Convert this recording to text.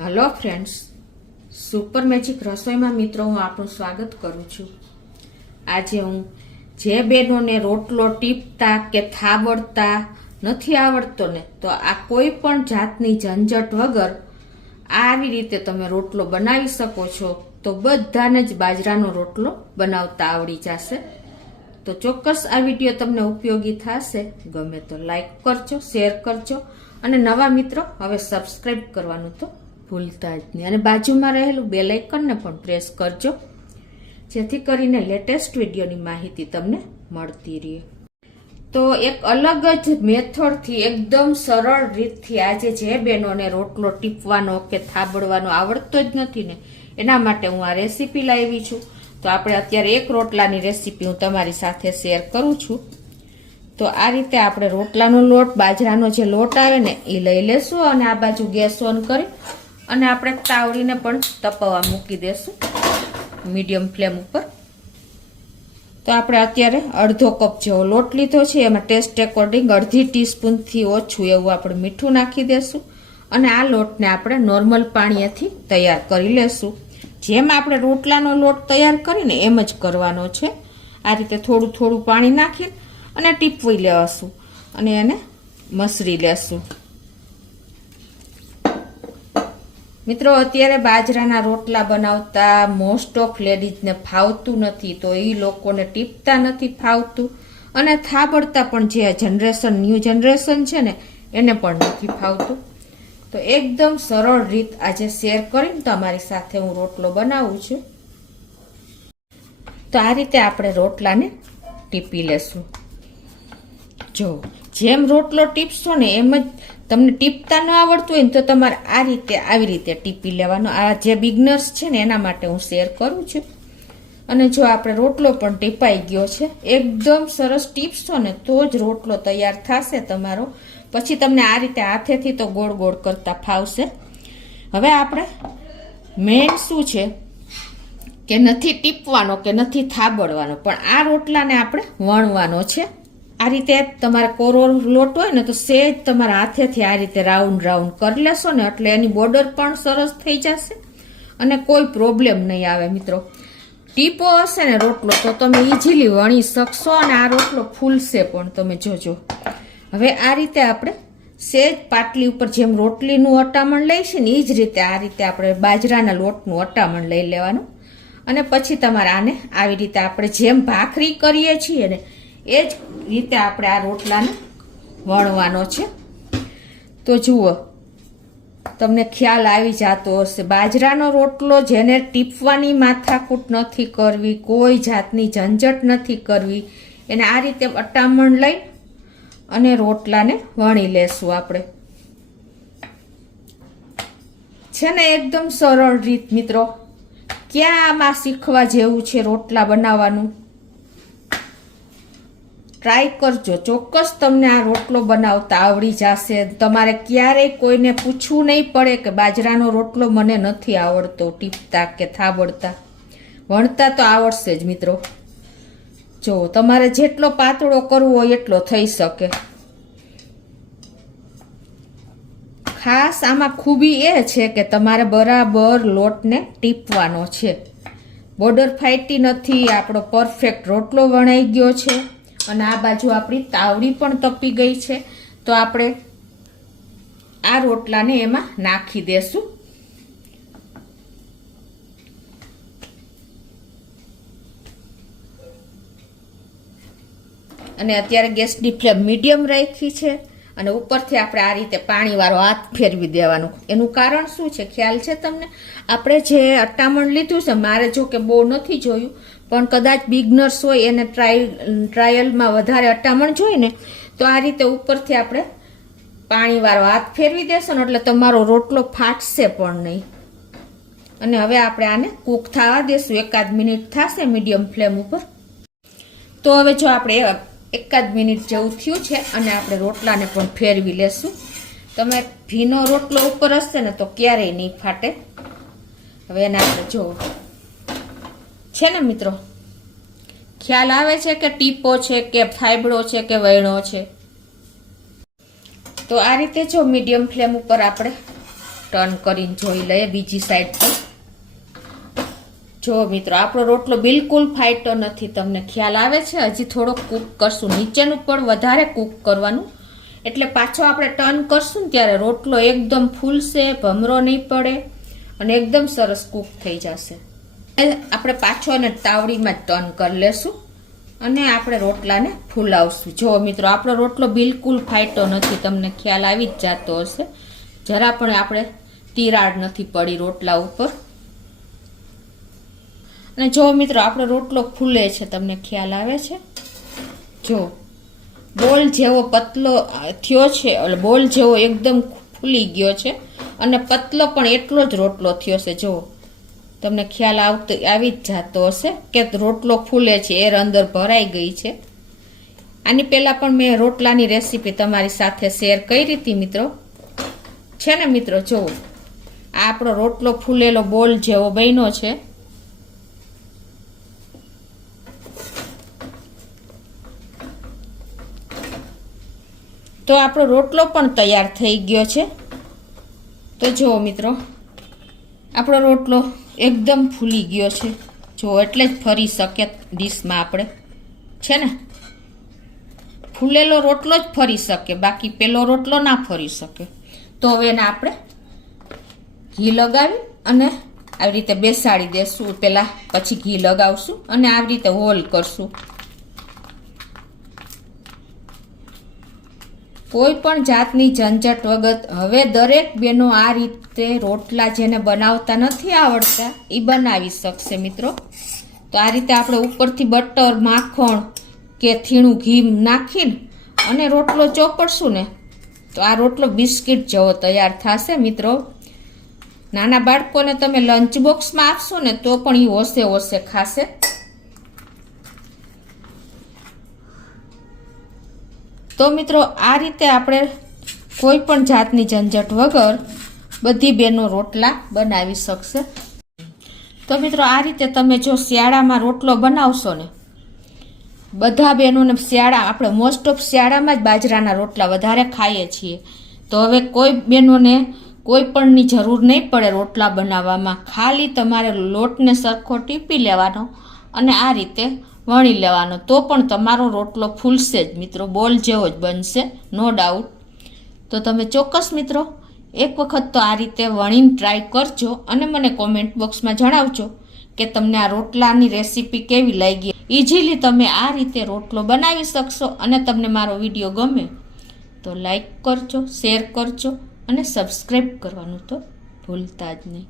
Hello friends, super magic રસોઈમાં મિત્રો હું આપનું સ્વાગત કરું છું. આજે હું જે બહેનોને રોટલો ટીપતા કે થાબડતા નથી આવડતો ને, તો આ કોઈ પણ જાતની ઝંઝટ વગર આવી રીતે તમે રોટલો બનાવી શકો છો. તો બધાને જ બાજરાનો રોટલો બનાવતા આવડી જશે. તો ચોક્કસ આ વિડીયો તમને ઉપયોગી થશે. ગમે તો લાઈક કરજો, શેર કરજો અને નવા મિત્રો હવે સબસ્ક્રાઈબ કરવાનું તો ભૂલતા જ નહીં. અને બાજુમાં રહેલું બેલ આઇકનને પણ પ્રેસ કરજો, જેથી કરીને લેટેસ્ટ વિડીયોની માહિતી તમને મળતી રહે. તો એક અલગ જ મેથડથી એકદમ સરળ રીતથી આજે જે બહેનોને રોટલો ટીપવાનો કે થાબડવાનો આવડતો જ નથી ને, એના માટે હું આ રેસીપી લાવી છું. તો આપણે અત્યારે એક રોટલાની રેસીપી હું તમારી સાથે શેર કરું છું. તો આ રીતે આપણે રોટલાનો લોટ, બાજરાનો જે લોટ આવે ને એ લઈ લેશું અને આ બાજુ ગેસ ઓન કરી અને આપણે તાવડીને પણ તપાવવા મૂકી દેશું મીડિયમ ફ્લેમ ઉપર. તો આપણે અત્યારે અડધો કપ જેવો લોટ લીધો છે. એમાં ટેસ્ટ એકોર્ડિંગ અડધી ટીસ્પૂનથી ઓછું એવું આપણે મીઠું નાખી દેશું અને આ લોટને આપણે નોર્મલ પાણીથી તૈયાર કરી લેશું. જેમ આપણે રોટલાનો લોટ તૈયાર કરીને એમ જ કરવાનો છે. આ રીતે થોડું થોડું પાણી નાખી અને ટીપવી લેવાશું અને એને મસળી લેશું. મિત્રો, અત્યારે બાજરાના રોટલા બનાવતા મોસ્ટ ઓફ લેડીઝને ફાવતું નથી, તો એ લોકોને ટીપતા નથી ફાવતું અને થાબડતા પણ જે જનરેશન, ન્યૂ જનરેશન છે ને, એને પણ નથી ફાવતું. તો એકદમ સરળ રીત આજે શેર કરીને તમારી સાથે હું રોટલો બનાવું છું. તો આ રીતે આપણે રોટલાને ટીપી લેશું. જો જેમ રોટલો ટીપશો ને એમ જ તમને ટીપતા ન આવડતું હોય ને, તો તમારે આ રીતે આવી રીતે ટીપી લેવાનો. આ જે બિગનર્સ છે ને એના માટે હું શેર કરું છું. અને જો આપણે રોટલો પણ ટીપાઈ ગયો છે, એકદમ સરસ ટીપશો ને તો જ રોટલો તૈયાર થશે તમારો. પછી તમને આ રીતે હાથેથી તો ગોળ ગોળ કરતા ફાવશે. હવે આપણે મેઇન શું છે કે નથી ટીપવાનો કે નથી થાબડવાનો, પણ આ રોટલાને આપણે વણવાનો છે. આ રીતે તમારે કોરો લોટ હોય ને તો સેજ તમારા હાથેથી આ રીતે રાઉન્ડ રાઉન્ડ કરી લેશો ને, એટલે એની બોર્ડર પણ સરસ થઈ જશે અને કોઈ પ્રોબ્લેમ નહીં આવે. મિત્રો, ટીપો હશે ને રોટલો તો તમે ઇઝીલી વણી શકશો અને આ રોટલો ફૂલશે પણ, તમે જોજો. હવે આ રીતે આપણે સેજ પાટલી ઉપર જેમ રોટલીનું અટામણ લઈ છે ને એ જ રીતે આ રીતે આપણે બાજરાના લોટનું અટામણ લઈ લેવાનું અને પછી તમારે આને આવી રીતે આપણે જેમ ભાખરી કરીએ છીએ ને એ જ રીતે આપણે આ રોટલાને વણવાનો છે. તો જુઓ, તમને ખ્યાલ આવી જતો હશે. બાજરાનો રોટલો જેને ટીપવાની માથાકૂટ નથી કરવી, કોઈ જાતની ઝંઝટ નથી કરવી, એને આ રીતે અટામણ લઈ અને રોટલાને વણી લેશું આપણે. છે ને એકદમ સરળ રીત મિત્રો. ક્યાં આમાં શીખવા જેવું છે રોટલા બનાવવાનું? ટ્રાય કરજો, ચોક્કસ તમને આ રોટલો બનાવતા આવડી જશે. તમારે ક્યારેય કોઈને પૂછવું નહીં પડે કે બાજરાનો રોટલો મને નથી આવડતો ટીપતા કે થાબડતા. વણતા તો આવડશે જ મિત્રો. જો તમારે જેટલો પાતળો કરવો હોય એટલો થઈ શકે. ખાસ આમાં ખૂબી એ છે કે તમારે બરાબર લોટને ટીપવાનો છે. બોર્ડર ફાઈટી નથી, આપણો પરફેક્ટ રોટલો વણાઈ ગયો છે અને આ બાજુ આપણી તાવડી પણ તપી ગઈ છે. તો આપણે આ રોટલાને એમાં નાખી દેશું. અને અત્યારે ગેસની ફ્લેમ મીડિયમ રાખી છે અને ઉપરથી આપણે આ રીતે પાણીવાળો હાથ ફેરવી દેવાનું. એનું કારણ શું છે ખ્યાલ છે તમને? આપણે જે અટામણ લીધું છે, મારે જો કે બહુ નથી જોયું, પણ કદાચ બિગનર્સ હોય એને ટ્રાયલમાં વધારે અટામણ જોઈએ ને, તો આ રીતે ઉપરથી આપણે પાણીવાળો હાથ ફેરવી દેશો ને એટલે તમારો રોટલો ફાટશે પણ નહીં. અને હવે આપણે આને કૂક થવા દેશું. 1 મિનિટ થશે મીડિયમ ફ્લેમ ઉપર. તો હવે જો આપણે 1 મિનિટ જેવું થયું છે અને આપણે રોટલાને પણ ફેરવી લેશું. તમે ભીનો રોટલો ઉપર હશે ને તો ક્યારેય નહીં ફાટે. હવે એને આપણે જોવો છે ને મિત્રો, ખ્યાલ આવે છે કે ટીપો છે કે ફાઈબડો છે કે વૈણો છે. તો આ રીતે જો મીડિયમ ફ્લેમ ઉપર આપણે ટર્ન કરીને જોઈ લઈએ બીજી સાઈડથી. જો મિત્રો આપણો રોટલો બિલકુલ ફાટ્યો નથી, તમને ખ્યાલ આવે છે. હજી થોડોક કૂક કરશું, નીચેનું પણ વધારે કૂક કરવાનું, એટલે પાછો આપણે ટર્ન કરશું ને ત્યારે રોટલો એકદમ ફૂલશે, ભમરો નહીં પડે અને એકદમ સરસ કૂક થઈ જશે. આપણે પાછો એને તાવડીમાં જ ટર્ન કરી લેશું અને આપણે રોટલાને ફૂલાવશું. જો મિત્રો આપણો રોટલો બિલકુલ ફાટ્યો નથી, તમને ખ્યાલ આવી જ જતો હશે. જરા પણ આપણે તિરાડ નથી પડી રોટલા ઉપર. અને જો મિત્રો આપણો રોટલો ફૂલે છે, તમને ખ્યાલ આવે છે. જો બોલ જેવો પતલો થયો છે, બોલ જેવો એકદમ ફૂલી ગયો છે અને પતલો પણ એટલો જ રોટલો થયો છે. જો તમને ખ્યાલ આવી જ જતો હશે કે રોટલો ફૂલે છે, એર અંદર ભરાઈ ગઈ છે. આની પહેલા પણ મેં રોટલાની રેસીપી તમારી સાથે શેર કરી હતી મિત્રો, છે ને મિત્રો. જો આ આપણો રોટલો ફૂલેલો બોલ જેવો બન્યો છે. તો આપણો રોટલો પણ તૈયાર થઈ ગયો છે. તો જુઓ મિત્રો આપણો રોટલો એકદમ ફૂલી ગયો છે. જો એટલે જ ફરી શકે ડીશમાં આપણે, છે ને. ફૂલેલો રોટલો જ ફરી શકે, બાકી પેલો રોટલો ના ફરી શકે. તો હવે એને આપણે ઘી લગાવી અને આવી રીતે બેસાડી દેશું પહેલાં, પછી ઘી લગાવશું અને આવી રીતે હોલ કરશું. કોઈ પણ જાતની ઝંઝટ વગર હવે દરેક બહેનો આ રીતે રોટલા જેને બનાવતા નથી આવડતા એ બનાવી શકશે મિત્રો. તો આ રીતે આપણે ઉપરથી બટર, માખણ કે થીણું ઘી નાખીને અને રોટલો ચોપડશું ને તો આ રોટલો બિસ્કિટ જેવો તૈયાર થશે મિત્રો. નાના બાળકોને તમે લંચ બોક્સમાં આપશો ને તો પણ એ હોશે હોશે ખાશે. તો મિત્રો આ રીતે આપણે કોઈ પણ જાતની ઝંઝટ વગર બધી બહેનો રોટલા બનાવી શકશે. તો મિત્રો આ રીતે તમે જો શિયાળામાં રોટલો બનાવશો ને, બધા બહેનોને શિયાળા, આપણે મોસ્ટ ઓફ શિયાળામાં જ બાજરાના રોટલા વધારે ખાઈએ છીએ. તો હવે કોઈ બહેનોને કોઈ પણની જરૂર નહીં પડે રોટલા બનાવવામાં. ખાલી તમારે લોટને સરખો ટીપી લેવાનો અને આ રીતે વણી લેવાનો, તો પણ તમારો રોટલો ફૂલશે જ મિત્રો, બોલ જેવો જ બનશે, નો ડાઉટ. તો તમે ચોક્કસ મિત્રો એક વખત તો આ રીતે વણીને ટ્રાય કરજો અને મને કોમેન્ટ બોક્સમાં જણાવજો કે તમને આ રોટલાની રેસીપી કેવી લાગી. ઇઝીલી તમે આ રીતે રોટલો બનાવી શકશો. અને તમને મારો વિડીયો ગમે તો લાઈક કરજો, શેર કરજો અને સબસ્ક્રાઈબ કરવાનું તો ભૂલતા જ નહીં.